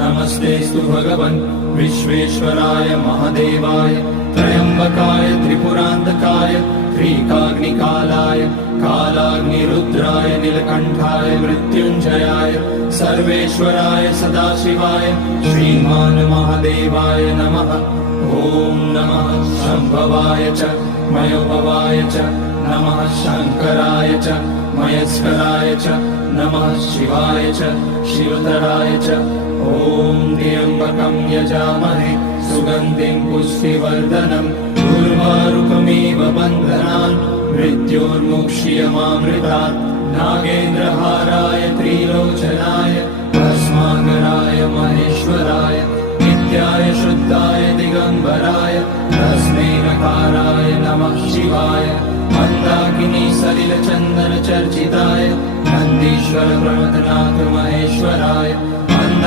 नमस्तेस्तु भगवन् विश्वेश्वराय महादेवाय त्र्यम्बकाय त्रिपुरान्तकाय त्रिकाग्निकालाय कालाग्निरुद्राय नीलकण्ठाय मृत्युञ्जयाय सर्वेश्वराय सदाशिवाय श्रीमान् महादेवाय नमः। ॐ नमः शम्भवाय च मयोभवाय च नमः शङ्कराय च मयस्कराय च नमः शिवाय च शिवतराय च। ॐ त्र्यम्बकं यजामहे सुगन्धिं पुष्टिवर्धनम् उर्वारुकमिव बन्धनान् मृत्योर्मुक्ष्यमामृतात्। नागेन्द्रहाराय त्रिलोचनाय भस्माकराय महेश्वराय नित्याय शुद्धाय दिगम्बराय तस्मै नकाराय नमः शिवाय। मन्दाकिनी सलिलचन्दन चर्चिताय नन्दीश्वर प्रमथनाथ महेश्वराय